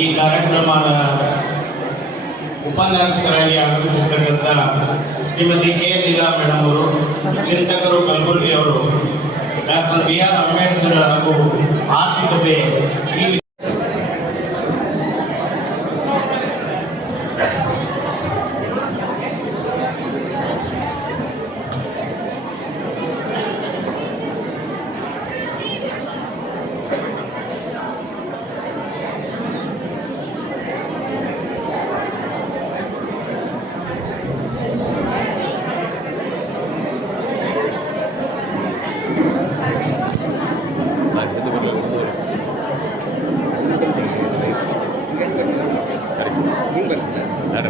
ಈ ಕಾರ್ಯಕ್ರಮದ ಉಪನ್ಯಾಸಕರಾಗಿ ಆಗಮಿಸಿರ್ತಕ್ಕಂಥ ಶ್ರೀಮತಿ ಕೆ. ಲೀಲಾ ಮೇಡಮ್ ಅವರು, ಚಿಂತಕರು ಕಲಬುರಗಿ ಅವರು, ಡಾಕ್ಟರ್ ಬಿ. ಆರ್. ಅಂಬೇಡ್ಕರ್ ಹಾಗೂ ಆರ್ಥಿಕತೆ ಈ ವಿಷಯ ಸಾಹೇಬ್ ಅಂಬೇಡ್ಕರ್ ಅವರ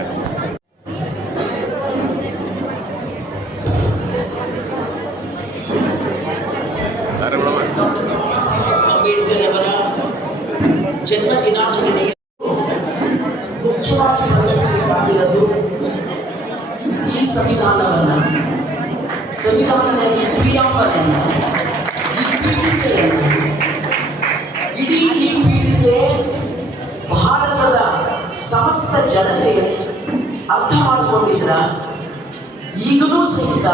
ಜನ್ಮ ದಿನಾಚರಣೆ ಮುಖ್ಯವಾಗಿ ಪರಿಗಣಿಸಬೇಕಾಗಿರೋದು ಈ ಸಂವಿಧಾನವನ್ನ ಸಂವಿಧಾನದ ಈ ಪ್ರಿಯಾಂಬಲನ್ನ ಈ ಪೀಠಿಕೆಯನ್ನ ಇಡೀ ಈ ಭಾರತದ ಸಮಸ್ತ ಜನತೆ ಅರ್ಥ ಮಾಡಿಕೊಂಡಿದ್ರ ಈಗಲೂ ಸಹಿತ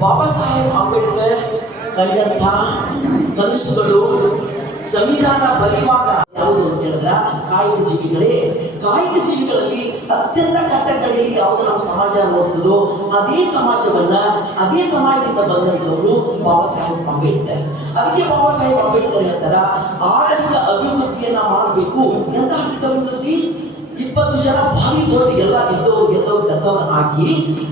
ಬಾಬಾ ಸಾಹೇಬ್ ಅಂಬೇಡ್ಕರ್ ಕಂಡಂಥ ಕನಸುಗಳು ಸಂವಿಧಾನ ಬರೆಯುವಾಗ ಯಾವುದು ಅಂತ ಹೇಳಿದ್ರ ಕಾಯಿಕ ಜೀವಿಗಳೇ ಕಾಯಿಕ ಜೀವಿಗಳಲ್ಲಿ ಅತ್ಯಂತ ಕಟ್ಟಕಡೆಯಲ್ಲಿ ಯಾವುದು ನಮ್ಮ ಸಮಾಜ ನೋಡ್ತದೋ, ಅದೇ ಸಮಾಜವನ್ನ, ಅದೇ ಸಮಾಜದಿಂದ ಬಂದಂಥವ್ರು ಬಾಬಾ ಸಾಹೇಬ್ ಅಂಬೇಡ್ಕರ್. ಅದಕ್ಕೆ ಬಾಬಾ ಸಾಹೇಬ್ ಅಂಬೇಡ್ಕರ್ ಹೇಳ್ತಾರ ಆರ್ಥಿಕ ಅಭಿವೃದ್ಧಿಯನ್ನ ಮಾಡಬೇಕು, ಎಂತ ಆರ್ಥಿಕ ಅಭಿವೃದ್ಧಿ ಜನ ಬಾವಿ ದೊಡ್ಡ ಎಲ್ಲ ಗೆದ್ದವರು ಗೆದ್ದವರು ಗೆದ್ದವರು ಹಾಕಿ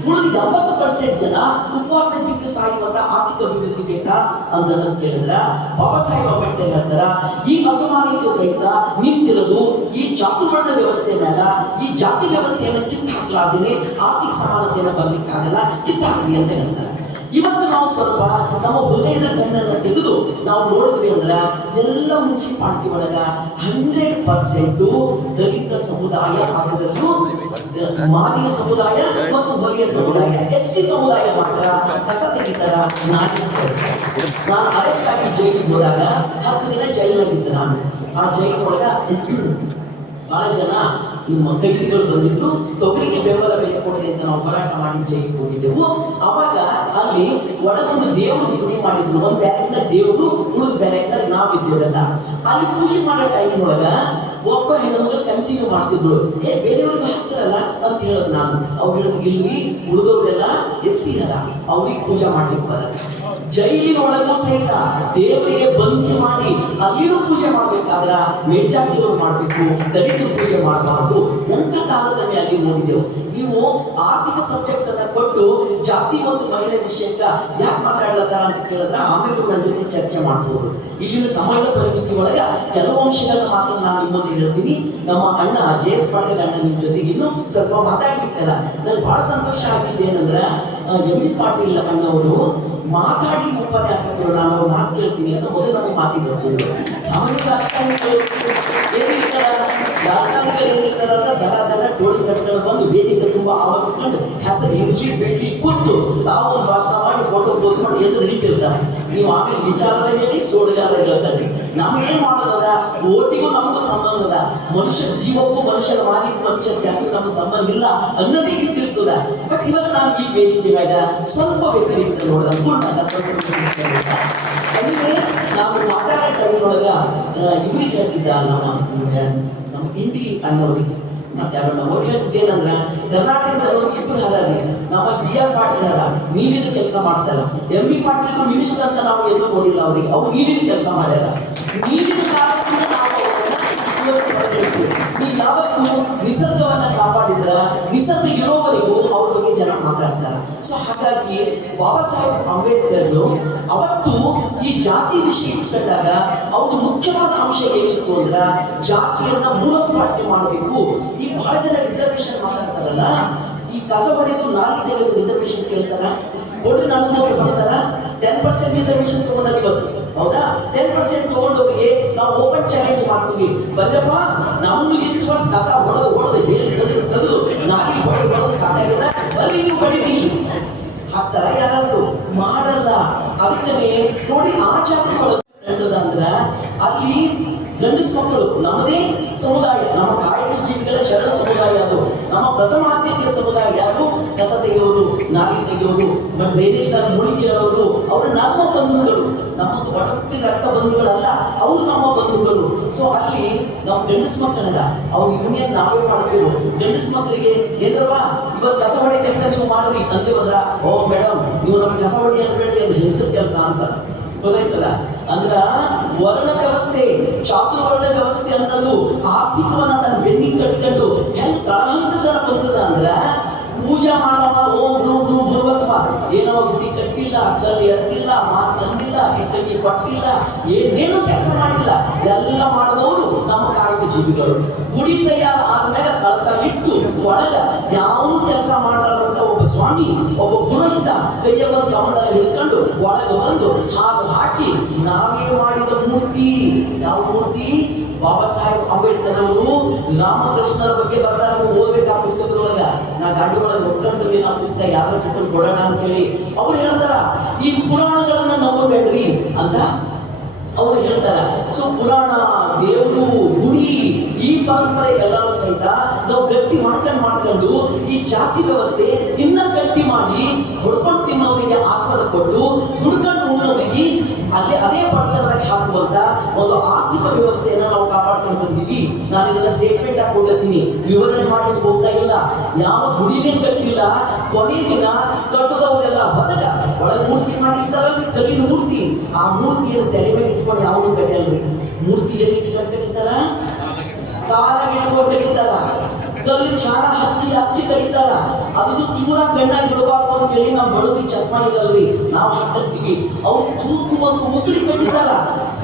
ಉಳಿದ ಎಂಬತ್ತು ಪರ್ಸೆಂಟ್ ಜನ ಉಪವಾಸ ಬಿದ್ದು ಸಾಯುವಂತ ಆರ್ಥಿಕ ಅಭಿವೃದ್ಧಿ ಬೇಕಾ? ಅಂತ ಕೇಳಿದ್ರ. ಬಾಬಾ ಸಾಹೇಬ್ ಅಂಬೇಡ್ಕರ್ ಹೇಳ್ತಾರ, ಈ ಅಸಮಾನತೆಯು ಸಹಿತ ನಿಂತಿರೋದು ಈ ಚಾತುರ್ವರ್ಣ ವ್ಯವಸ್ಥೆ ಮೇಲ ಈ ಜಾತಿ ವ್ಯವಸ್ಥೆಯನ್ನು ಕಿತ್ತು ಹಾಕಲಾರ್ದೇನೆ ಆರ್ಥಿಕ ಸಮಾನತೆಯನ್ನು ಬರ್ಲಿಕ್ಕಾಗಲ್ಲ ಕಿತ್ತು ಅಂತ ಹೇಳ್ತಾರೆ. ಇವತ್ತು ನಾವು ಸ್ವಲ್ಪ ನಮ್ಮ ಹೃದಯದ ಕಣ್ಣನ್ನ ತೆಗೆದು ನಾವು ನೋಡಿದ್ವಿ ಅಂದ್ರೆ ಎಲ್ಲ ಮುನ್ಸಿಪಾಲಿಟಿ ಒಳಗ ಹಂಡ್ರೆಡ್ ಪರ್ಸೆಂಟ್ ದಲಿತ ಸಮುದಾಯ ಅದರಲ್ಲೂ ಮಾದಿಯ ಸಮುದಾಯ ಮತ್ತು ಹೊಲಿಯ ಸಮುದಾಯ ಎಸ್ ಸಿ ಸಮುದಾಯ ಮಾತ್ರ ಕಸ ತೆಗಿತಾರ ನಾನು ನಾನು ಅರೆಸ್ಟ್ ಆಗಿ ಜೈಲಿಗೆ ಹೋದಾಗ ಹತ್ತು ದಿನ ಜೈಲಲ್ಲಿದ್ದೆ ನಾನು. ಆ ಜೈಲ್ ಒಳಗ ಬಹಳ ಜನ ನಿಮ್ಮ ಕೈದಿಗಳು ಬಂದಿದ್ರು, ತೊಗರಿಗೆ ಬೆಂಬಲ ಬೆಲೆ ಕೊಡಲಿ ಅಂತ ನಾವು ಹೋರಾಟ ಮಾಡಿ ಜೈಲಿಗೆ ಹೋಗಿದ್ದೆವು. ಅವಾಗ ಅಲ್ಲಿ ಒಳಗೊಂದು ದೇವರು ಗುಡಿ ಮಾಡಿದ್ರು. ಒಂದು ಬ್ಯಾರೆಕ್ನ ದೇವರು ಉಳಿದ ಬ್ಯಾರೆಕ್ನಲ್ಲಿ ನಾವಿದ್ದೇವೆಲ್ಲ. ಅಲ್ಲಿ ಪೂಜೆ ಮಾಡೋ ಟೈಮ್ ಒಳಗ ಒಬ್ಬ ಹೆಣ್ಮಗಳು ಕಂಟಿನ್ಯೂ ಮಾಡ್ತಿದ್ರು. ಏ, ಬೇರೆಯವ್ರಿಗೆ ಹಚ್ಚರಲ್ಲ ಅಂತ ಹೇಳದ್ ನಾನು. ಅವ್ರು ಇಲ್ಲಿ ಉಳಿದವ್ರೆಲ್ಲ ಎಸ್ಸಿ ಅಲ್ಲ ಅವ್ರಿಗೆ ಪೂಜೆ ಮಾಡ್ಲಿಕ್ಕೆ ಜೈಲಿನ ಒಳಗೂ ಸಹಿತ ದೇವರಿಗೆ ಬಂಧಿ ಮಾಡಿ ಅಲ್ಲಿಯೂ ಪೂಜೆ ಮಾಡ್ಬೇಕಾದ್ರ ಮೇಲ್ಜಾತಿಯವರು ಮಾಡ್ಬೇಕು, ದಲಿತರು ಪೂಜೆ ಮಾಡಬಾರ್ದು. ಅಂತ ತಾರತಮ್ಯ ಅಲ್ಲಿ ನೋಡಿದೆವು. ನೀವು ಆರ್ಥಿಕ ಸಬ್ಜೆಕ್ಟ್ ಅನ್ನ ಕೊಟ್ಟು ಜಾತಿ ಮತ್ತು ಮಹಿಳೆ ವಿಷಯಕ್ಕ ಯಾಕೆ ಮಾತಾಡ್ಲತ್ತಾರ ಅಂತ ಕೇಳಿದ್ರೆ ಆಮೇಲೆ ನನ್ನ ಜೊತೆ ಚರ್ಚೆ ಮಾಡ್ಬೋದು. ಇಲ್ಲಿನ ಸಮಾಜದ ಪರಿಸ್ಥಿತಿ ಒಳಗ ಕೆಲವು ಅಂಶಗಳನ್ನ ಮಾತ್ರ ನಾನು ನಿಮ್ಮ ಮುಂದೆ ನಮ್ಮ ಅಣ್ಣ ಜೆ ಎಸ್ ಪಾಟೀಲ್ ಅಣ್ಣ ನಿಮ್ಮ ಜೊತೆಗೆ ಇನ್ನು ಸ್ವಲ್ಪ ಮಾತಾಡ್ಲಿಕ್ಕಲ್ಲ. ನನ್ಗೆ ಬಹಳ ಸಂತೋಷ ಆಗಿದ್ದು ಏನಂದ್ರೆ ಎಂ ವಿ ಪಾಟೀಲ್ ಅಣ್ಣವರು ಮಾತಾಡಿ ಉಪನ್ಯಾಸಕರು, ನಾನು ಮಾತಾಡ್ತೀನಿ ಮಾತು ಕೇಳ್ತೀನಿ ಅಂತ ಮೊದಲು ನಮಗೆ ಮಾತಿದ್ದು ಸಾಮಾನ್ಯ ರಾಜಕಾರಣಿಗಳು ರಾಜಕಾರಣಿಗಳು ಏನಿರ್ತಾರಲ್ಲ ದರ ದರ ಟೋಳಿ ಕಟ್ಟ ಬಂದು ವೇದಿಕೆ ತುಂಬಾ ಆವರಿಸ್ಕೊಂಡು ಹೆಸರು ಇರ್ಲಿ ಬಿಡ್ಲಿ ಕೊಟ್ಟು ತಾವು ಒಂದು ಭಾಷಣ ಮಾಡಿ ಫೋಟೋ ಪೋಸ್ಟ್ ಮಾಡಿ ಎದ್ದು ನಡೀತಿರ್ತಾರೆ ನೀವು ಆಮೇಲೆ ವಿಚಾರ ಹೇಳಿ, ಸೋಡುಗಾರ ಹೇಳ್ತಾರೆ ನಮಗೇನು ಮಾಡೋದದ? ಓಟಿಗೂ ನಮಗೂ ಸಂಬಂಧ ಅದ. ಮನುಷ್ಯ ಜೀವಕ್ಕೂ ಮನುಷ್ಯರ ಮಾಲಿಕ ಮನುಷ್ಯ ಜಾತಿ ನಮ್ಗೆ ಸಂಬಂಧ ಇಲ್ಲ ಅನ್ನೋದೇ ಇರ್ತಿರ್ತದ ಬಟ್ ಇವಾಗ ನಾನು ಈ ವೇದಿಕೆ ಮ್ಯಾಗ ಸ್ವಲ್ಪ ವ್ಯತಿರಿಕ್ತ ನೋಡಿದ ನಾವು ಮಾತಾಡೋ ಟೈಮ್ನೊಳಗ ಇವ್ರಿಗೆ ಹೇಳ್ತಿದ್ದ ನಮ್ಮ ಇಂಡಿ ಅನ್ನೋರಿಗೆ, ಮತ್ತೆ ಯಾರು ನಮ್ಮ ಕರ್ನಾಟಕದಲ್ಲಿ ಕರ್ನಾಟಕದವರು ಇಬ್ಬರು ಹರಾರಿ ನಮ್ಮ ಬಿ ಆರ್ ಪಾಟೀಲ್ ಹರ ನೀರಿನ ಕೆಲಸ ಮಾಡ್ತಾರ ಎಂ ಬಿ ಪಾಟೀಲ್ ಮಿನಿಸ್ಟರ್ ಅಂತ ನಾವು ಎಲ್ಲೂ ನೋಡಿಲ್ಲ ಅವರಿಗೆ. ಅವ್ರು ನೀರಿನ ಕೆಲಸ ಮಾಡ್ಯಾರ. ನೀರಿನ ಇವತ್ತು. ನೀವು ಯಾವತ್ತು ನಿಸರ್ಗವನ್ನ ಕಾಪಾಡಿದ್ರ, ನಿಸರ್ಗ ಇರೋವರೆಗೂ ಅವ್ರ ಬಗ್ಗೆ ಜನ ಮಾತಾಡ್ತಾರ. ಸೊ ಹಾಗಾಗಿ ಬಾಬಾ ಸಾಹೇಬ್ ಅಂಬೇಡ್ಕರ್ ಅವತ್ತು ಈ ಜಾತಿ ವಿಷಯ ಇಟ್ಕೊಂಡಾಗ ಅವ್ರ ಮುಖ್ಯವಾದ ಅಂಶ ಏನಿತ್ತು ಅಂದ್ರ ಜಾತಿಯನ್ನ ಮೂಲೋತ್ಪಾಟನೆ ಮಾಡಬೇಕು. ಈ ಬಹಳ ಜನ ರಿಸರ್ವೇಶನ್ ಮಾತಾಡ್ತಾರಲ್ಲ, ಈ ಕಸ ಹೊಡೆದು ನಾಲ್ಕು ತೆಗೆದು ರಿಸರ್ವೇಶನ್ ಕೇಳ್ತಾರ? ಕೊಡು ನಾಲ್ಕು ಅಂತ ಬರ್ತಾರ ಟೆನ್ ಪರ್ಸೆಂಟ್ ರಿಸರ್ವೇಶನ್ ತಗೊಂಡಲ್ಲಿ ಇವತ್ತು. ಹೌದಾ? ಟೆನ್ ಪರ್ಸೆಂಟ್ ತಗೊಂಡವರಿಗೆ ನಾವು ಓಪನ್ ಚಾಲೆಂಜ್ ಮಾಡ್ತೀವಿ. ಬಂದಪ್ಪ ನಮ್ದು ಇಷ್ಟು ವರ್ಷ ಕಸ ಹೊಡೆದು ಹೊಡೆದು ಹೇಳಿ ತೆಗೆದು ತೆಗೆದು ನಾಯಿ ಹೊಡೆದು ಹೊಡೆದು ಸಾಕಾಗಿದೆ ಬರೀ ನೀವು ಬಡೀರಿ ಹಾಕ್ತಾರ ಯಾರಾದ್ರು ಮಾಡಲ್ಲ. ಅದಕ್ಕೆ ನೋಡಿ ಆ ಜಾತಿಗಳು ಅಂದ್ರ ಅಲ್ಲಿ ಗಂಡಸ ಮಕ್ಕಳು, ನಮ್ಮದೇ ಸಮುದಾಯ, ನಮ್ಮ ಕಾಯಕ ಜೀವಿಗಳ ಶರಣ ಸಮುದಾಯ ಅದು. ನಮ್ಮ ಪ್ರಥಮ ಆದ್ಯತೆಯ ಸಮುದಾಯ ಯಾರು? ಕಸ ತೆಗೆಯೋರು ನಾಲಿ ನಮ್ಮ ಡ್ರೈನೇಜ್ ಮುಳುಗಿರೋರು, ಅವರು ನಮ್ಮ ಬಂಧುಗಳು. ನಮ್ಮ ಒಡಕ್ಕೆ ರಕ್ತ ಬಂಧುಗಳಲ್ಲ, ಅವರು ನಮ್ಮ ಬಂಧುಗಳು. ಸೊ ಅಲ್ಲಿ ನಾವು ಗಂಡಸ್ ಮಕ್ಕಳಲ್ಲ, ಅವ್ರ ಯೂನಿಯನ್ ನಾವೇ ಮಾಡ್ತೀವಿ. ಗಂಡಸ್ ಮಕ್ಕಳಿಗೆ ಏನ್ರವ ಇವತ್ತು ಕಸ ಕೆಲಸ ನೀವು ಮಾಡ್ರಿ. ಅಂತ ಬಂದ್ರ ಓ ಮೇಡಮ್ ನೀವು ನಮ್ಗೆ ಕಸ ಹೊಡಿ ಅದು ಹೆಂಗಸರ ಕೆಲಸ ಅಂತ. ಗೊತ್ತಾಯ್ತಲ್ಲ? ಅಂದ್ರ ವರ್ಣ ವ್ಯವಸ್ಥೆ ಚಾತುರ್ವರ್ಣ ವ್ಯವಸ್ಥೆ ಅನ್ನೋದು ಆರ್ಥಿಕವನ್ನ ತನ್ನ ಬೆನ್ನಿಗೆ ಕಟ್ಕೊಂಡು, ಹೆಂಗ್ ತಳಹಂತದ ಬಂದದ ಅಂದ್ರ ಪೂಜಾ ಮಾಡವ ಓಂ ಬ್ರೂ ಭೂರ್ವಸ್ವ ಏನವ ಗುಡಿ ಕಟ್ಟಿಲ್ಲ, ಕಲ್ಲಿ ಎತ್ತಿಲ್ಲ ಮಾತು ತಂದಿಲ್ಲ ಹಿಟ್ಟಿಗೆ ಕೊಟ್ಟಿಲ್ಲ ಏನೇನು ಕೆಲಸ ಮಾಡಿಲ್ಲ ಎಲ್ಲ ಮಾಡಿದವರು ನಮ್ಮ ಕಾಯಕ ಜೀವಿಗಳು. ಗುಡಿ ತಯಾರ ಆದ್ಮೇಲೆ ಕಳಸ ಇಟ್ಟು ಒಳಗ ಯಾವ ಕೆಲಸ ಮಾಡಲಾರಂತ ಒಬ್ಬ ಸ್ವಾಮಿ, ಒಬ್ಬ ಪುರೋಹಿತ ಕೈಯ ಒಂದು ಕಮಲ ಹಿಡ್ಕೊಂಡು ಒಳಗೆ ಬಂದು ಹಾಲು ಹಾಕಿ, ನಾವೇ ಮಾಡಿದ ಮೂರ್ತಿ, ಯಾವ ಮೂರ್ತಿ? ಬಾಬಾ ಸಾಹೇಬ್ ಅಂಬೇಡ್ಕರ್ ಅವರು ರಾಮಕೃಷ್ಣರ ಬಗ್ಗೆ ಬರ್ತಾರೆ, ನೀವು ಓದ್ಬೇಕು ಆ ಪುಸ್ತಕದೊಳಗ. ನಾ ಗಾಡಿ ಒಳಗೆ ಒಪ್ಕೊಂಡು ಆ ಪುಸ್ತಕ ಯಾರ ಕೊಡೋಣ ಅಂತೇಳಿ. ಅವ್ರು ಹೇಳ್ತಾರ, ಈ ಪುರಾಣಗಳನ್ನ ನಂಬಬೇಡ್ರಿ ಅಂತ ಅವ್ರು ಹೇಳ್ತಾರ, ಸೊ ಪುರಾಣ, ದೇವರು, ಗುಡಿ, ಈ ಪರಂಪರೆ ಎಲ್ಲರೂ ಸಹಿತ ನಾವು ಗಟ್ಟಿ ಮಾಡ್ಕೊಂಡು ಮಾಡ್ಕೊಂಡು ಈ ಜಾತಿ ವ್ಯವಸ್ಥೆ ಇನ್ನ ಗಟ್ಟಿ ಮಾಡಿ ಹೊಡ್ಕೊಂಡು ತಿನ್ನೋರಿಗೆ ಆಸ್ಪದ ಕೊಟ್ಟು ದುಡ್ಕೊಂಡು ಉಣ್ಣೋರಿಗೆ ಅಲ್ಲಿ ಅದೇ ಬಡತನದಾಗ ಹಾಕುವಂತ ಒಂದು ಆರ್ಥಿಕ ವ್ಯವಸ್ಥೆಯನ್ನ ನಾವು ಕಾಪಾಡ್ಕೊಂಡು ಬಂದೀವಿ. ನಾನು ಇದನ್ನ ಸ್ಟೇಟ್ಮೆಂಟ್ ಆಗಿ ಕೊಡ್ಲತ್ತೀನಿ. ವಿವರಣೆ ಮಾಡ್ಲಿಕ್ಕೆ ಹೋಗ್ತಾ ಇಲ್ಲ. ಯಾವ ಗುಡಿನೇ ಕಟ್ಟಿಲ್ಲ ಕೊನೆ ದಿನ ಕಟ್ಟದವರೆಲ್ಲ ಹೊರಗ ಒಳಗೆ ಮೂರ್ತಿ ಮಾಡಿರ್ತಾರಲ್ರಿ? ಕಲ್ಲಿನ ಮೂರ್ತಿ. ಆ ಮೂರ್ತಿಯನ್ನು ತೆರೆ ಮೇಲೆ ಇಟ್ಕೊಂಡು ಯಾವುದು ಕಟ್ಟಿಯಲ್ರಿ ಮೂರ್ತಿಯಲ್ಲಿ ಇಟ್ಕೊಂಡು ಕಟ್ಟಿತಾರ ಕಾಲಾಗಿ ಇಟ್ಕೊಂಡು ಕಟ್ಟಿತಾರ ಕಲ್ಲು ಚಾರ ಹಚ್ಚಿ ಹಚ್ಚಿ ಕಡಿತಾರ ಅದನ್ನು ಚೂರ ಕಣ್ಣಾಗಿ ಬಿಡಬಾರ್ದು ಅಂತ ಹೇಳಿ ನಾವು ಬಡದಿ ಚಸ್ಮಾ ಇದಲ್ರಿ ನಾವು ಹಾಕಿರ್ತೀವಿ ಅವ್ರು ತೂತು ಒಂದು ಉಗುಳಿ ಕಟ್ಟಿದಾರ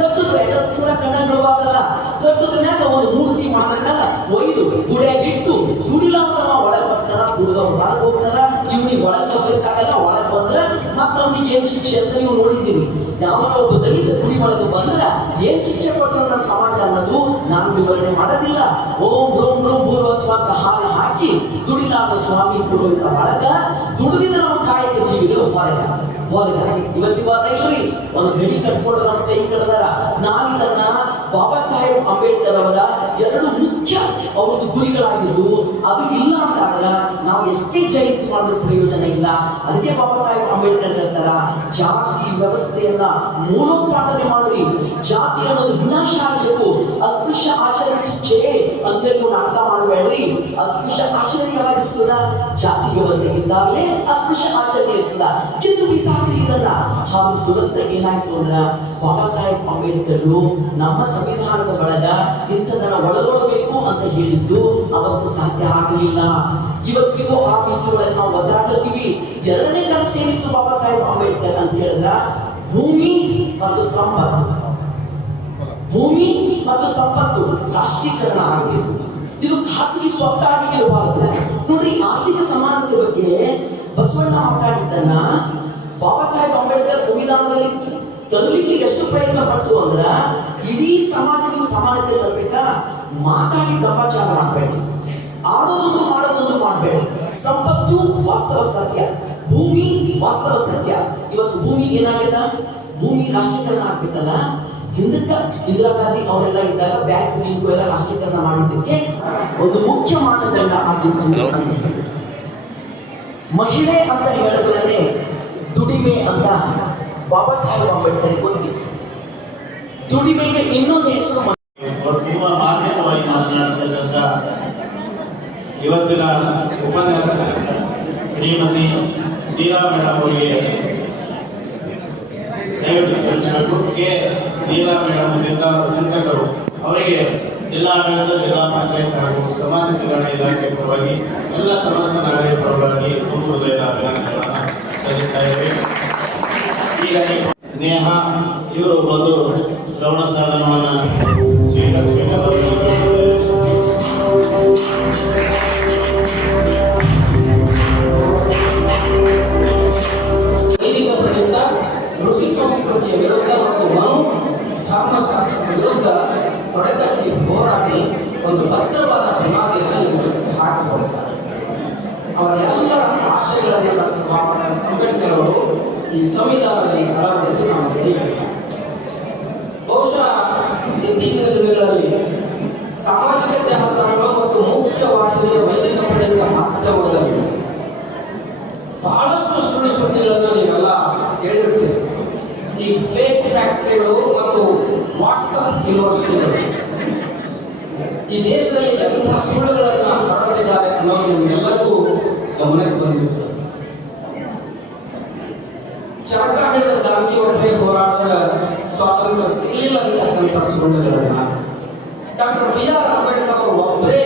ಕಟ್ಟದು ಎಲ್ಲ ಚೂರ ಕಣ್ಣಾಗಿ ಬಿಡಬಾರ್ದಲ್ಲ. ಕಟ್ಟದ ಮ್ಯಾಗ ಒಂದು ಮೂರ್ತಿ ಮಾಡ್ತಾರ ಒಯ್ದು ಗುಡಿಯಾಗಿಟ್ಟು ಅಂತ ನಾವು ಒಳಗೆ ಬರ್ತಾರ, ದುಡಿದವ್ರು ಹೊರಗೆ ಹೋಗ್ತಾರ. ಒಳಗೆ ಬರ್ಲಿಕ್ಕಾಗಲ್ಲ ಒಳಗೆ ಬಂದ್ರೆ ಮತ್ತೆ ಅವ್ನಿಗೆ ಏನ್ ಶಿಕ್ಷೆ ಅಂತ ನೀವು ನೋಡಿದ್ದೀವಿ ಯಾವಾಗ ಒಬ್ಬ ದಲಿತ ಗುಡಿ ಒಳಗೆ ಬಂದ್ರ ಏನ್ ಶಿಕ್ಷೆ ಕೊಟ್ಟರು ಸಮಾಜ ಅನ್ನೋದು ನಾನು ವಿವರಣೆ ಮಾಡೋದಿಲ್ಲ. ಓಂ ಬ್ರೂಂ ಬ್ರೂಂ ಪೂರ್ವ ಅಂತ ಹಾಲು ಹಾಕಿ ದುಡಿಲಾರ್ದ ಸ್ವಾಮಿ ಕೊಡುವಂತ ಒಳಗ ದುಡಿದಿದ ನಮ್ಮ ಕಾಯಕ ಜೀವಿಗಳು ಹೊರಗ ಹೊರಗ. ಇವತ್ತಿವಾದ ಇಲ್ರಿ ಒಂದು ಗಡಿ ಕಟ್ಕೊಂಡು ನಮ್ಮ ಕೈ ಕಡದಾರ ನಾವಿದನ್ನ ಬಾಬಾ ಸಾಹೇಬ್ ಅಂಬೇಡ್ಕರ್ ಅವರ ಎರಡು ಮುಖ್ಯ ಅವರದ್ದು ಗುರಿಗಳಾಗಿದ್ದು, ಅದು ಇಲ್ಲ ಅಂತಾದ್ರ ನಾವು ಎಷ್ಟೇ ಜಯಂತಿ ಮಾಡಿದ್ರು ಪ್ರಯೋಜನ ಇಲ್ಲ. ಅದಕ್ಕೆ ಬಾಬಾ ಸಾಹೇಬ್ ಅಂಬೇಡ್ಕರ್ ಹೇಳ್ತಾರ, ಜಾತಿ ವ್ಯವಸ್ಥೆಯನ್ನ ಮೂಲೋತ್ಪಾದನೆ ಮಾಡಿ ಜಾತಿ ಅನ್ನೋದು ವಿನಾಶ ಆಗಬೇಕು. ಅಸ್ಪೃಶ್ಯ ಶಿಕ್ಷೆ ಅಂತೇಳಿ ನೀವು ನಾಟಕ ಮಾಡಬೇಡ್ರಿ. ಅಸ್ಪೃಶ್ಯ ಆಚರಣೆ ಜಾತಿ ವ್ಯವಸ್ಥೆ ಇದ್ದಾಗಲೇ ಅಸ್ಪೃಶ್ಯ ಆಚರಣೆ ಇರ್ತದ. ಕಿತ್ತು ಬಿಸಾಕಿ ಇದನ್ನ. ಹಾಗೂ ದುರಂತ ಏನಾಯ್ತು ಅಂದ್ರ, ಬಾಬಾ ಸಾಹೇಬ್ ಅಂಬೇಡ್ಕರ್ ನಮ್ಮ ಸಂವಿಧಾನದ ಒಳಗ ಇಂಥದನ್ನ ಒಳಗೊಳ್ಳಬೇಕು ಅಂತ ಹೇಳಿದ್ದು ಅವತ್ತು ಸಾಧ್ಯ ಆಗಲಿಲ್ಲ. ಇವತ್ತಿಗೂ ಆ ಮಿತ್ರಗಳನ್ನ ನಾವು ಒದ್ದಾಡ್ಲತ್ತೀವಿ. ಎರಡನೇ ಕನಸು ಏನಿತ್ತು ಬಾಬಾ ಸಾಹೇಬ್ ಅಂಬೇಡ್ಕರ್ ಅಂತ ಹೇಳಿದ್ರ ಭೂಮಿ ಮತ್ತು ಸಂಪತ್ತು. ಭೂಮಿ ಮತ್ತು ಸಂಪತ್ತು ರಾಷ್ಟ್ರೀಕರಣ ಆಗಬೇಕು ಇದು ಖಾಸಗಿ ಸ್ವತ್ತಾಗಿ ಇರಬಾರದು ನೋಡ್ರಿ, ಆರ್ಥಿಕ ಸಮಾನತೆ ಬಗ್ಗೆ ಬಸವಣ್ಣ ಮಾತಾಡಿದ್ದನ್ನ ಬಾಬಾ ಸಾಹೇಬ್ ಅಂಬೇಡ್ಕರ್ ಸಂವಿಧಾನದಲ್ಲಿ ತರಲಿಕ್ಕೆ ಎಷ್ಟು ಪ್ರಯತ್ನ ಪಟ್ಟು ಅಂದ್ರ ಇಡೀ ಸಮಾಜಕ್ಕೂ ಸಮಾನತೆ ತರಬೇಕಾ? ಮಾತಾಡಿ ಡಂಬಾಚಾರ ಮಾಡಬೇಡಿ. ಆಡೋದೊಂದು ಮಾಡೋದೊಂದು ಮಾಡಬೇಡಿ. ಸಂಪತ್ತು ವಾಸ್ತವ ಸತ್ಯ, ಭೂಮಿ ವಾಸ್ತವ ಸತ್ಯ. ಇವತ್ತು ಭೂಮಿ ಏನಾಗ್ಯದ? ಭೂಮಿ ರಾಷ್ಟ್ರೀಕರಣ ಆಗ್ಬೇಕಲ್ಲ ಹಿಂದಕ್ಕ ಇಂದಿರಾ ಗಾಂಧಿ ಅವರೆಲ್ಲ ಇದ್ದಾಗ ಬ್ಯಾಂಕ್ ಲಿಂಕು ಎಲ್ಲ ರಾಷ್ಟ್ರೀಕರಣ ಮಾಡಿದ್ದಕ್ಕೆ ಒಂದು ಮುಖ್ಯ ಮಾನದಂಡ ಆಗಿತ್ತು. ಮಹಿಳೆ ಅಂತ ಹೇಳಿದ್ರೆ ದುಡಿಮೆ ಅಂತ ಬಾಬಾ ಸಾಹೇಬ್ ಅಂಬೇಡ್ಕರ್ ಗೊತ್ತಿತ್ತು. ದುಡಿಮೆಗೆ ಇನ್ನೊಂದು ಹೆಸರು ಇವತ್ತಿನ ಉಪನ್ಯಾಸ ಶ್ರೀಮತಿ ಸೀರಾ ಮೇಡಮ್ ಅವರಿಗೆ ದಯವಿಟ್ಟು ಸಲ್ಲಿಸಬೇಕು. ಲೀಲಾ ಮೇಡಮ್ ಚಿಂತಾ ಚಿಂತಕರು. ಅವರಿಗೆ ಜಿಲ್ಲಾಡಳಿತ ಜಿಲ್ಲಾ ಪಂಚಾಯತ್ ಹಾಗೂ ಸಮಾಜ ಕಲ್ಯಾಣ ಇಲಾಖೆ ಪರವಾಗಿ ಎಲ್ಲ ಸಮಸ್ತ ನಾಗರಿಕ ಪರವಾಗಿ ತುಂಬ ಹೃದಯದ ಅಭಿನಂದನೆಗಳನ್ನು ಸಲ್ಲಿಸ್ತಾ ಇದ್ದೇವೆ. ಹೀಗಾಗಿ ನೇಹ ಇವರು ಬಂದು ಶ್ರವಣ ಸ್ಥಳ ಈ ದೇಶದಲ್ಲಿ ಎಂತಹ ಸುಳ್ಳುಗಳನ್ನು ಹರಡುತ್ತಿದ್ದಾರೆ ಅನ್ನೋದು ನಿಮ್ಗೆಲ್ಲರಿಗೂ ಗಮನಕ್ಕೆ ಬಂದಿರುತ್ತೆ. ಚರಕ ಹಿಡಿದ ಗಾಂಧಿ ಒಬ್ಬರೇ ಹೋರಾಟದ ಸ್ವಾತಂತ್ರ್ಯ ಸಿಗಲಿಲ್ಲ ಅಂತಕ್ಕಂಥ ಸುಳ್ಳುಗಳನ್ನ ಡಾಕ್ಟರ್ ಬಿ ಆರ್ ಅಂಬೇಡ್ಕರ್ ಅವರು ಒಬ್ಬರೇ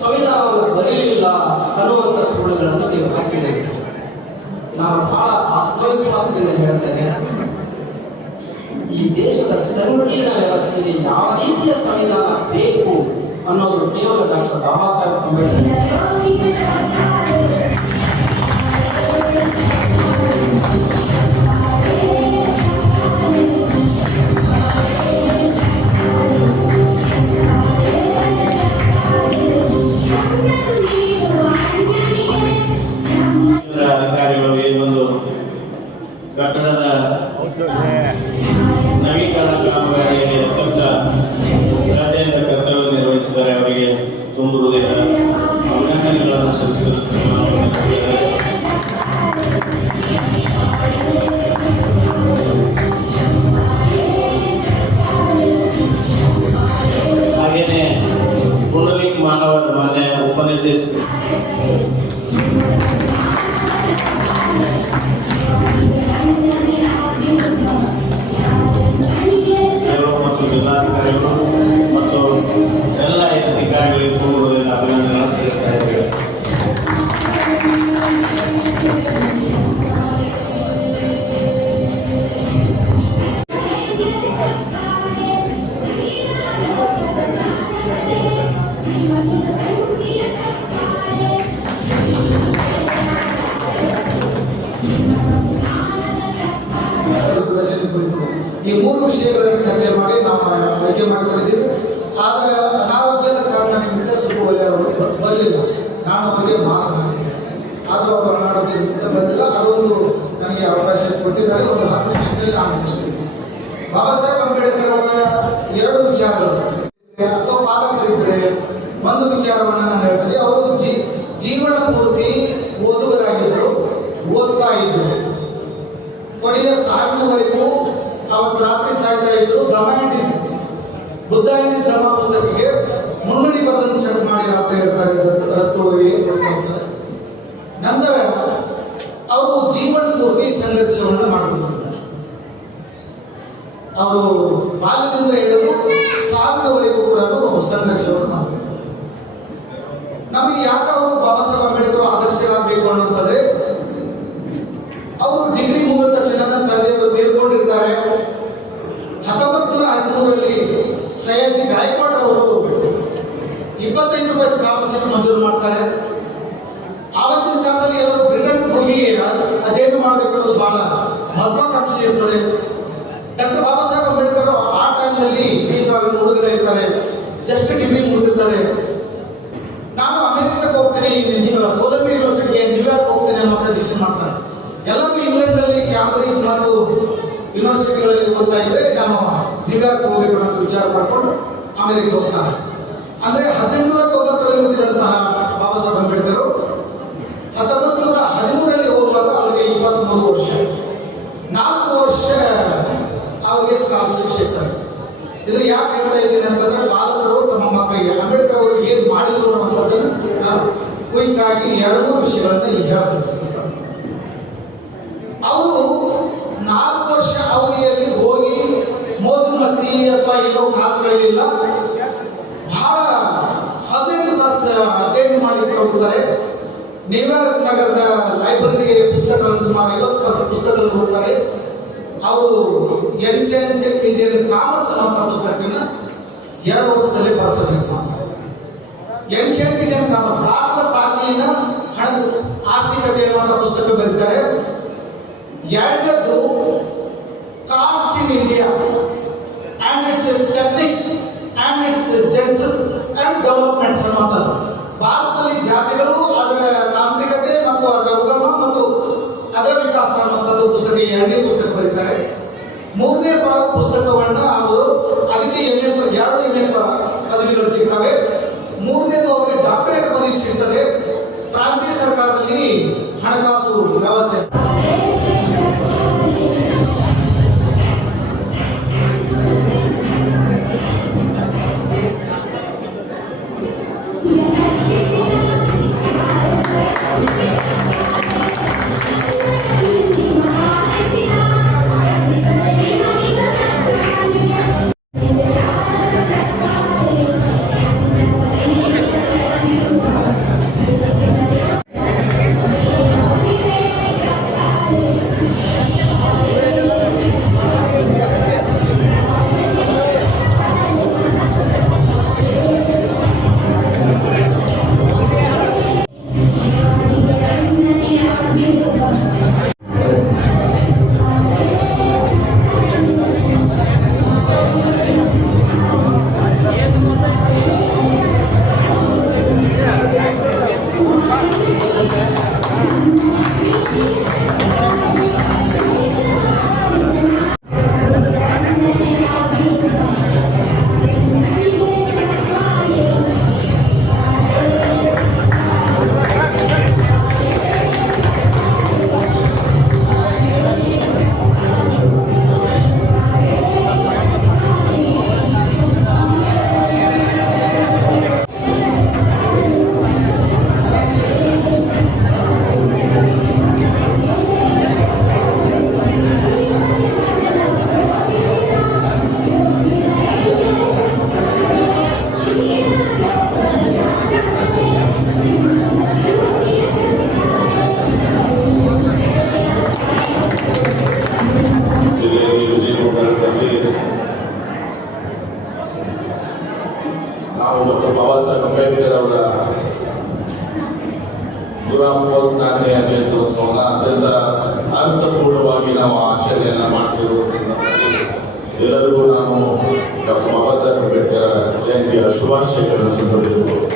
ಸಂವಿಧಾನವನ್ನು ಬರೀಲಿಲ್ಲ ಅನ್ನುವಂಥ ಸುಳ್ಳುಗಳನ್ನು ನೀವು ಹಾಕಿಡಿದ್ದೀರಿ ನಾನು ಬಹಳ ಆತ್ಮವಿಶ್ವಾಸದಿಂದ ಹೇಳ್ತೇನೆ. ಈ ದೇಶದ ಸಂಕೀರ್ಣ ವ್ಯವಸ್ಥೆಗೆ ಯಾವ ರೀತಿಯ ಸಂವಿಧಾನ ಬೇಕು ಅನ್ನೋದು ಕೇವಲ ಡಾಕ್ಟರ್ ಬಾಬಾ ಸಾಹೇಬ್ ಅಂಬೇಡ್ಕರ್ ಕ್ಯಾಂಬ್ರಿಡ್ಜ್ ಮತ್ತು ಯೂನಿವರ್ಸಿಟಿಗಳಲ್ಲಿ ಓದ್ತಾ ಇದ್ರೆ ನಾನು ನ್ಯೂಯಾರ್ಕ್ ಹೋಗಬೇಕು ಅಂತ ವಿಚಾರ ಮಾಡಿಕೊಂಡು ಆಮೇಲೆ ಹೋಗ್ತಾರೆ ಅಂದರೆ ಹದಿನೂರ ತೊಂಬತ್ತರಲ್ಲಿ ಹುಟ್ಟಿದಂತಹ ಬಾಬಾ ಸಾಹೇಬ್ ಅಂಬೇಡ್ಕರ್ ಹತ್ತೊಂಬತ್ತು ನೂರ ಹದಿಮೂರರಲ್ಲಿ ಓದುವಾಗ ಅವರಿಗೆ ಇಪ್ಪತ್ತ್ಮೂರು ವರ್ಷ. ನಾಲ್ಕು ವರ್ಷ ಅವರಿಗೆ ಸ್ಕಾಲರ್ಶಿಪ್ ಸಿಗ್ತಾರೆ ಇದು. ಯಾಕೆ ಹೇಳ್ತಾ ಇದ್ದೀನಿ ಅಂತಂದ್ರೆ ಪಾಲಕರು ತಮ್ಮ ಮಕ್ಕಳಿಗೆ ಅಂಬೇಡ್ಕರ್ ಅವರು ಏನು ಮಾಡಿದ್ರು ಅನ್ನೋದನ್ನ ನಾನು ಕ್ವಿಕ್ ಆಗಿ ಎರಡು ವಿಷಯಗಳನ್ನ ಇಲ್ಲಿ ಹೇಳ್ತೀನಿ ಅವರು ನಾಲ್ಕು ವರ್ಷ ಅವಧಿಯಲ್ಲಿ ಹೋಗಿ ಮೋಜು ಮಸ್ತಿ ಅಥವಾ ಏನೋ ಬಹಳ ಹದಿನೆಂಟು ತಾಸು ಅಧ್ಯಯನ ಮಾಡಿ ಕೊಡುತ್ತಾರೆ ನ್ಯೂಯಾರ್ಕ್ ನಗರದ ಲೈಬ್ರರಿಗೆ ಪುಸ್ತಕಗಳನ್ನು ಸುಮಾರು ಐವತ್ತು ಪರ್ಸೆಂಟ್ ಪುಸ್ತಕಗಳನ್ನು ಕೊಡ್ತಾರೆ. ಅವರು ಎನ್ಸೆಂಟ್ ಇಂಡಿಯನ್ ಕಾಮರ್ಸ್ ಅನ್ನುವಂಥ ಪುಸ್ತಕವನ್ನು ಎರಡು ವರ್ಷದಲ್ಲಿ ಬರೆಸಬೇಕು ಎನ್ಸೆಂಟ್ ಇಂಡಿಯನ್ ಕಾಮರ್ಸ್ ಭಾರತದ ಪ್ರಾಚೀನ ಹಣ ಆರ್ಥಿಕತೆ ಅನ್ನುವಂಥ ಪುಸ್ತಕ ಬರೀತಾರೆ. ಎರಡದ್ದು ಡೆವಲಪ್ಮೆಂಟ್ಸ್ ನೂರ ಮೂವತ್ನಾಲ್ಕನೆಯ ಜಯಂತ್ಯೋತ್ಸವನ ಅತ್ಯಂತ ಅರ್ಥಪೂರ್ಣವಾಗಿ ನಾವು ಆಚರಣೆಯನ್ನ ಮಾಡ್ತಿರುವ ಸಂದರ್ಭದಲ್ಲಿ ಎಲ್ಲರಿಗೂ ನಾನು ಡಾಕ್ಟರ್ ಬಾಬಾ ಸಾಹೇಬ್ ಅಂಬೇಡ್ಕರ್ ಜಯಂತಿಯ ಶುಭಾಶಯಗಳನ್ನು ಸುತ್ತಬೇಕು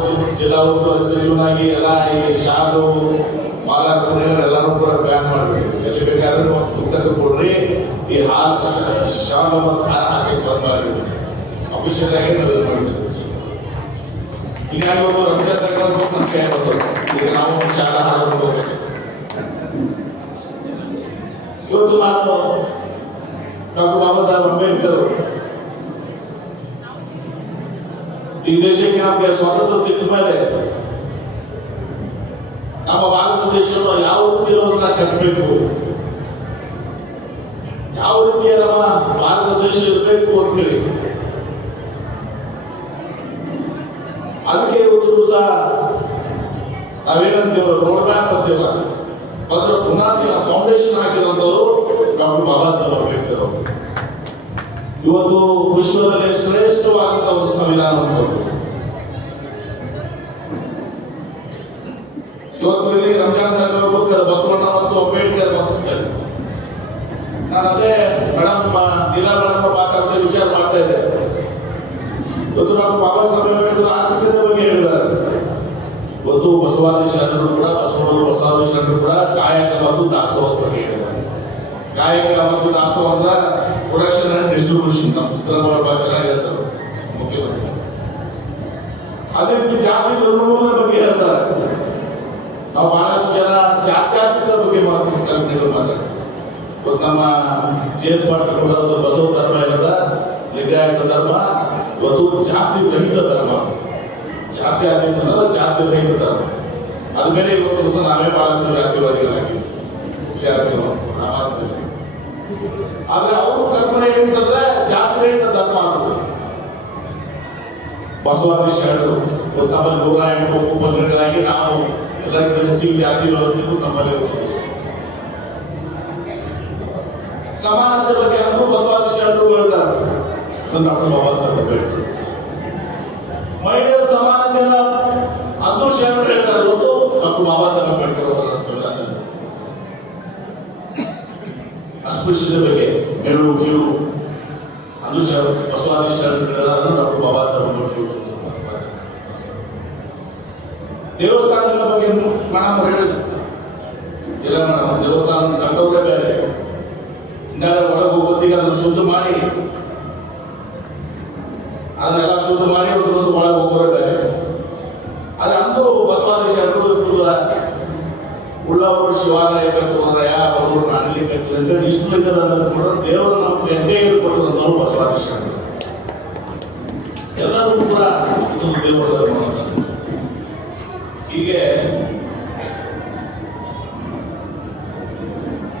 ಜಿ- ಜಿಲ್ಲಾ ಉಸ್ತುವಾರಿ ಸಚಿವನಾಗಿ ಎಲ್ಲ ಈ ಶಾಲು ಮಾಲಾರ್ಪಣೆಗಳು ಎಲ್ಲರೂ ಕೂಡ ಬ್ಯಾನ್ ಮಾಡ್ಬಿಟ್ಟಿದ್ವಿ. ಎಲ್ಲಿ ಬೇಕಾದ್ರೂ ಒಂದು ಪುಸ್ತಕ ಕೊಡ್ರಿ, ಈ ಹಾಲ್, ಶಾಲು ಮತ್ತು ಹಾಲು ಹಾಕಿ ಬಂದ್ ಮಾಡಿಬಿಟ್ಟು ಅಫಿಷಿಯಲ್ ಆಗಿ ನಾವು ಇದು ಮಾಡ್ಬಿಟ್ಟಿದ್ವಿ ಹೀಗಾಗಿ ನಮ್ಮ ಕೈ ಬಂತು ಈಗ ನಾವು ಶಾಲಾ ಹೋಗ್ಬೇಕು. ಇವತ್ತು ನಾನು ಡಾಕ್ಟರ್ ಬಾಬಾ ಸಾಹೇಬ್ ಅಂಬೇಡ್ಕರ್ ಈ ದೇಶಕ್ಕೆ ನಮಗೆ ಸ್ವಾತಂತ್ರ್ಯ ಸಿಕ್ಕ ಮೇಲೆ ನಮ್ಮ ಭಾರತ ದೇಶವನ್ನು ಯಾವ ರೀತಿ ಇರೋದನ್ನ ಕಟ್ಟಬೇಕು ಯಾವ ರೀತಿಯ ನಮ್ಮ ಭಾರತ ದೇಶ ಇರಬೇಕು ಅಂತ ಹೇಳಿ ಅದಕ್ಕೆ ಇವತ್ತು ಸಹ ನಾವೇನಂತೀವ ರೋಡ್ ಮ್ಯಾಪ್ ಅಂತೀವ ಅದರ ಬುನಾದಿನ ಫೌಂಡೇಶನ್ ಹಾಕಿದಂಥವ್ರು ಡಾಕ್ಟರ್ ಬಾಬಾ ಇವತ್ತು ವಿಶ್ವದಲ್ಲಿ ಶ್ರೇಷ್ಠವಾದಂತಹ ಒಂದು ಸಂವಿಧಾನ ಇವತ್ತು ಇಲ್ಲಿ ರಂಜಾನ್ ಹೋಗ್ಬೇಕಾದ್ರೆ ಬಸವಣ್ಣ ಮತ್ತು ಅಂಬೇಡ್ಕರ್ ಬರ್ತಾರೆ ನಾನು ಅದೇ ಮೇಡಮ್ ನೀಲಾ ಮೇಡಮ್ ಮಾತಾಡ್ತಾ ವಿಚಾರ ಮಾಡ್ತಾ ಇದ್ದೆ. ಇವತ್ತು ನಮ್ಮ ಬಾಬಾ ಸಾಹೇಬ್ ಅಂಬೇಡ್ಕರ್ ಆರ್ಥಿಕತೆ ಬಗ್ಗೆ ಹೇಳಿದ್ದಾರೆ. ಇವತ್ತು ಬಸವಾದಿ ಶರಣರು ಕೂಡ ಬಸವಣ್ಣ ಬಸವಾದಿ ಶರಣರು ಕೂಡ ಕಾಯಕ ಮತ್ತು ದಾಸೋಹ ಬಗ್ಗೆ ಹೇಳಿದ್ದಾರೆ. ಕಾಯಕ ಮತ್ತು ದಾಸೋಹ ಅಂದ್ರೆ ಪ್ರೊಡಕ್ಷನ್ ಅಂಡ್ ಡಿಸ್ಟ್ರಿಬ್ಯೂಷನ್, ನಮ್ಮ ಸಿದ್ದರಾಮಯ್ಯ ಬಹಳ ಚೆನ್ನಾಗಿರ್ತಾರೆ ಮುಖ್ಯಮಂತ್ರಿ. ಅದೇ ರೀತಿ ಜಾತಿ ನಿರ್ಮೂಲನೆ ಬಗ್ಗೆ ಹೇಳ್ತಾರೆ. ನಾವು ಬಹಳಷ್ಟು ಜನ ಜಾತ್ಯಾತೀತ ಬಗ್ಗೆ ಮಾತು ಕಲ್ಪನೆಗಳು ನಮ್ಮ ಜಿ ಎಸ್ ಪಾಟೀಲ್ ಕೂಡ ಬಸವ ಧರ್ಮ ಇರದ ಲಿಂಗಾಯತ ಧರ್ಮ, ಇವತ್ತು ಜಾತಿ ರಹಿತ ಧರ್ಮ. ಜಾತಿ ಅಂದ್ರೆ ಜಾತಿ ರಹಿತ ಧರ್ಮ. ಅದ ಮೇಲೆ ಇವತ್ತು ನಾವೇ ಬಹಳಷ್ಟು ಜಾತಿವಾದಿಗಳಾಗಿ ವಿದ್ಯಾರ್ಥಿಗಳು. ನಾವಾದ್ಮೇಲೆ ಆದ್ರೆ ಅವರು ಕಲ್ಪನೆ ಏನಂತಂದ್ರೆ ಜಾತ್ರೆ ಅಂತ ಧರ್ಮ ಅನ್ನೋದು. ಬಸವಾದಿ ಶರಣರು, ನಮ್ಮಲ್ಲಿ ನೂರ ಎಂಟು ಉಪಗ್ರಹಗಳಾಗಿ ನಾವು ಎಲ್ಲರಿಗಿಂತ ಹೆಚ್ಚಿಗೆ ಜಾತಿ ವ್ಯವಸ್ಥೆಗೂ ನಮ್ಮಲ್ಲಿ ಸಮಾನತೆ ಬಗ್ಗೆ ಅಂದ್ರೂ ಬಸವಾದಿ ಶರಣರು ಹೇಳ್ತಾರೆ? ಡಾಕ್ಟರ್ ಬಾಬಾ ಸಾಹೇಬ್ ಅಂಬೇಡ್ಕರ್ ಮಹಿಳೆಯರ ಸಮಾನತೆಯನ್ನ ಅಂದು ಶರಣರು ಹೇಳ್ತಾರೆ ಡಾಕ್ಟರ್ ಬಾಬಾ ಸಾಹೇಬ್ ಅಂಬೇಡ್ಕರ್ ಸಂವಿಧಾನದಲ್ಲಿ ಅಸ್ಪೃಶ್ಯತೆ ಬಗ್ಗೆ ಮೆರಳು ಕೀಳು ಅಂದು ಶರಣ ಬಸವಾದಿ ಶರಣರು ಹೇಳಿದಾರನ್ನು ಡಾಕ್ಟರ್ ಬಾಬಾ ಸಾಹೇಬ್ ಅಂಬೇಡ್ಕರ್ ಅವರು ದೇವಸ್ಥಾನಗಳ ಬಗ್ಗೆ ಮೇಡಮ್ ಹೇಳಿದ್ರು? ಇಲ್ಲ ಮೇಡಮ್, ದೇವಸ್ಥಾನ ಕಂಡವರೇ ಬೇರೆ. ನಾಳೆ ಒಳಗೆ ಹೋಗೋತ್ತಿಗೆ ಅದನ್ನು ಶುದ್ಧ ಮಾಡಿ. ಅದನ್ನೆಲ್ಲ ಶುದ್ಧ ಮಾಡಿ, ಒಂದು ದಿವಸ ಒಳಗೆ ಹೋಗೋರೇ ಬೇರೆ. ಅದು ಅಂತೂ ಬಸವಾದಿ ಶರಣರು ಉಳ್ಳವರು ಶಿವಾಲಯ ಕಟ್ಟುವರಯ ಅವರು ನಾಣಲಿ ಕಟ್ಟಲಿ ಅಂತ ಹೇಳಿ ಇಷ್ಟು ಲೆಕ್ಕದ ಕೂಡ ದೇವರ ನಮ್ಮ ಹೆಂಗೆ ಇರ್ಕೊಟ್ಟಂತವ್ರು ಬಸವಾದಿ ಶರಣರು ಎಲ್ಲರೂ ಕೂಡ ದೇವರ ಅಂತ. ಹೀಗೆ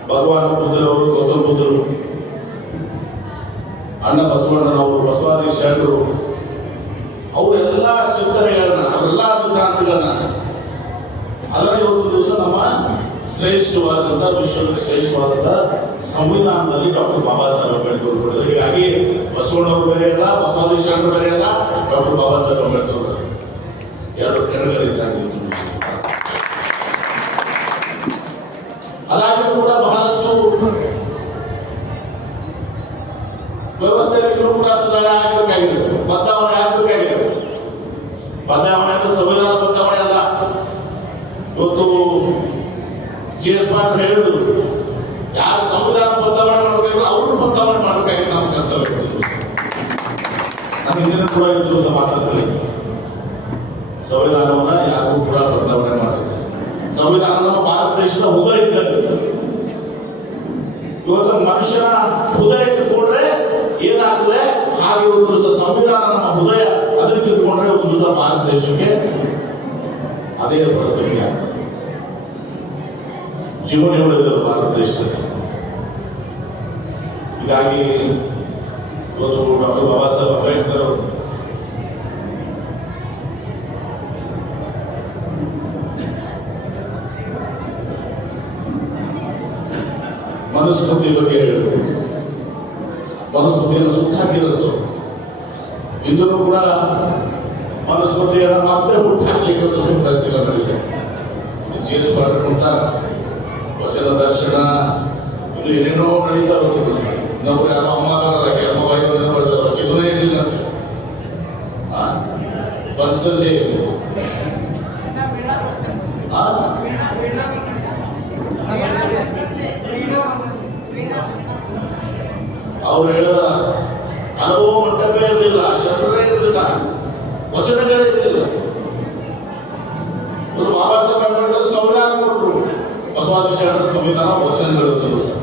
ಭಗವಾನ್ ಬುದ್ಧರವರು ಗೌತಮ ಬುದ್ಧರು, ಅಣ್ಣ ಬಸವಣ್ಣನವರು, ಬಸವಾದಿ ಶರಣರು, ಅವರೆಲ್ಲ ಚಿಂತನೆಗಳನ್ನ, ಅವರೆಲ್ಲ ಸಿದ್ಧಾಂತಗಳನ್ನ ಅದನ್ನ ಒಂದು ದಿವಸ ನಮ್ಮ ಶ್ರೇಷ್ಠವಾದಂತಹ ವಿಶ್ವದ ಶ್ರೇಷ್ಠವಾದಂತಹ ಸಂವಿಧಾನದಲ್ಲಿ ಡಾಕ್ಟರ್ ಬಾಬಾ ಸಾಹೇಬ್ ಅಂಬೇಡ್ಕರ್ ಹೀಗಾಗಿ ಬಸವಣ್ಣವರು ಬೇರೆ ಅಲ್ಲ ಬಸವಾದಿ ಶರಣರು ಬೇರೆ ಅಲ್ಲ ಡಾಕ್ಟರ್ ಬಾಬಾ ಸಾಹೇಬ್ ಅಂಬೇಡ್ಕರ್ ಅವರು ಬೇರೆ. ಎರಡು ಕೆಳಗಳಿದ್ದಾಗ ಅದಾಗಿಯೂ ಕೂಡ ಬಹಳಷ್ಟು ವ್ಯವಸ್ಥೆಯಲ್ಲೂ ಕೂಡ ಸುಧಾರಣೆ ಆಗಬೇಕಾಗಿದೆ ಬದಲಾವಣೆ ಆಗಬೇಕಾಗಿದೆ ಬದಲಾವಣೆ ಅಂದ್ರೆ ಸಂವಿಧಾನ ಬದಲಾವಣೆ ಅಲ್ಲ ಇವತ್ತು ಜಿ ಎಸ್ ಪಾಟೀಲ್ ಹೇಳಿದ್ರು ಯಾರು ಸಂವಿಧಾನ ಬದಲಾವಣೆ ಮಾಡಬೇಕು ಅವ್ರನ್ನ ಬದಲಾವಣೆ ಮಾಡಬೇಕಾಗಿದೆ ನಮ್ಮ ಕರ್ತವ್ಯ ಇವತ್ತು. ನಾನು ಹಿಂದಿನ ಕೂಡ ಈ ದಿವಸ ಮಾತಾಡ್ಕೊಳ್ಳಿ ಸಂವಿಧಾನವನ್ನ ಯಾರಿಗೂ ಕೂಡ ಬದಲಾವಣೆ ಮಾಡಬೇಕು ಸಂವಿಧಾನ ನಮ್ಮ ಭಾರತ ದೇಶದ ಹೃದಯ ಇದ್ದಂತೆ ಇವತ್ತು ಮನುಷ್ಯನ ಹೃದಯ ಕಿತ್ಕೊಂಡ್ರೆ ಏನಾಗ್ತದೆ ಹಾಗೆ ಒಂದು ದಿವಸ ಸಂವಿಧಾನ ನಮ್ಮ ಹೃದಯ ಕಿತ್ಕೊಂಡ್ರೆ ಒಂದು ದಿವಸ ಭಾರತ ದೇಶಕ್ಕೆ ಅದೇ ಪರಿಸ್ಥಿತಿ ಜೀವನ ಉಳಿದಿಲ್ಲ ಭಾರತ ದೇಶದಲ್ಲಿ ಹೀಗಾಗಿ ಇವತ್ತು ಡಾಕ್ಟರ್ ಬಾಬಾ ಸಾಹೇಬ್ ಅಂಬೇಡ್ಕರ್ ಮನುಸ್ಮೃತಿ ಬಗ್ಗೆ ಹೇಳಿದ್ರು. ಮನುಸ್ಮೃತಿಯನ್ನು ಸುಟ್ಟಾಕಿರೋದು. ಇಂದರೂ ಕೂಡ ಮನುಸ್ಮೃತಿಯನ್ನು ಮತ್ತೆ ಹುಟ್ಟು ಹಾಕ್ಲಿಕ್ಕೆ ಪ್ರಯತ್ನ ನಡೆಯುತ್ತೆ ಜಿ ವಚನ ದರ್ಶನ, ಇದು ಏನೇನೋ ನಡೀತಾ ಹೋಗ್ತದೆ ಇನ್ನೊಬ್ರು ಯಾರೋ ಅಮ್ಮಗಾರಲ್ಲ ಅಮ್ಮ ಬಾಯಿ ಬರ್ತಾರೆ ವಚನವೇ ಇರಲಿಲ್ಲ ಅಂತ. ಆ? ಅವ್ರು ಹೇಳಿದ ಅನುಭವ ಇರಲಿಲ್ಲ ಇರಲಿಲ್ಲ ವಚನಗಳೇ ಇರಲಿಲ್ಲ. ಮಹಾರಾಷ್ಟ್ರ ಸಂವಿಧಾನ ಕೊಟ್ಟರು. ಬಸವಾದಿ ಸಂವಿಧಾನ ವಚನಗಳು ಇದ್ದವು ಸರ್.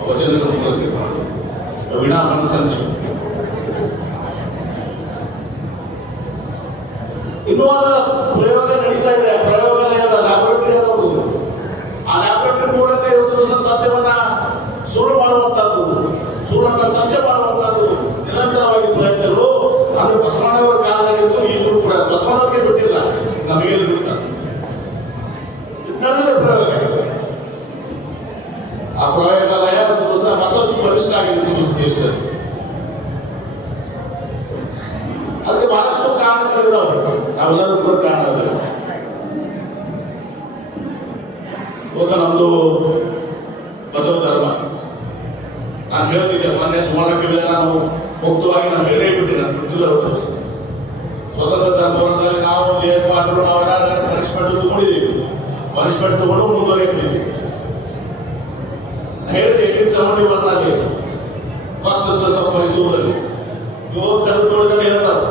ಆ ವಚನಗಳ ಮೂಲಕ ಮಾಡೋದು ವೀಣಾ ಮನಸ್ಸಂಜೆ ಇನ್ನೂ ಅದರ ಪ್ರಯೋಗ ನಡೀತಾ ಇದೆ ಪ್ರಯೋಗಾಲಯದ ಲ್ಯಾಬೊರೇಟರಿ ಅದಾವು ಆ ಲ್ಯಾಬೊರೇಟರಿ ಮೂಲಕ ಇವತ್ತು ದಿವಸ ಸತ್ಯವನ್ನ ಸುಳ್ಳು ಮಾಡುವಂತದ್ದು ಸುಳ್ಳನ್ನ ಸತ್ಯ ದೇಶದಲ್ಲಿ ಅದಕ್ಕೆ ಕಾರಣಗಳಿದಾವೆ ನಾವೆಲ್ಲರೂ ಕೂಡ ಕಾರಣಗಳು ಇವತ್ತು ನಮ್ದು ಬಸವ ಧರ್ಮ. ನಾನು ಹೇಳ್ತಿದ್ದೆ, ಮೊನ್ನೆ ಸುವರ್ಣಕ್ಕೆ ನಾನು ಮುಕ್ತವಾಗಿ ನಾನು ಹೇಳೇ ಬಿಟ್ಟೆ ನಾನು ಬಿಟ್ಟಿಲ್ಲ ಅವತ್ತು ಸ್ವತಂತ್ರ ಹೋರಾಟದಲ್ಲಿ ನಾವು ಜೇಸ್ ಮಾಡಿದ್ರು, ನಾವು ಪನಿಷ್ಮೆಂಟ್ ತಗೊಂಡಿದ್ದೀವಿ. ಪನಿಷ್ಮೆಂಟ್ ತಗೊಂಡು ಮುಂದುವರಿಯಿದ್ದೀವಿ ಹೇಳಿದೆ ಏಟೀನ್ ಸೆವೆಂಟಿ ಒನ್ ಅಲ್ಲಿ ಫಸ್ಟ್ ಮೈಸೂರಲ್ಲಿ. ಇವಾಗ ತೆಗೆದುಕೊಳ್ಳೋದನ್ನ ಹೇಳ್ತಾರೆ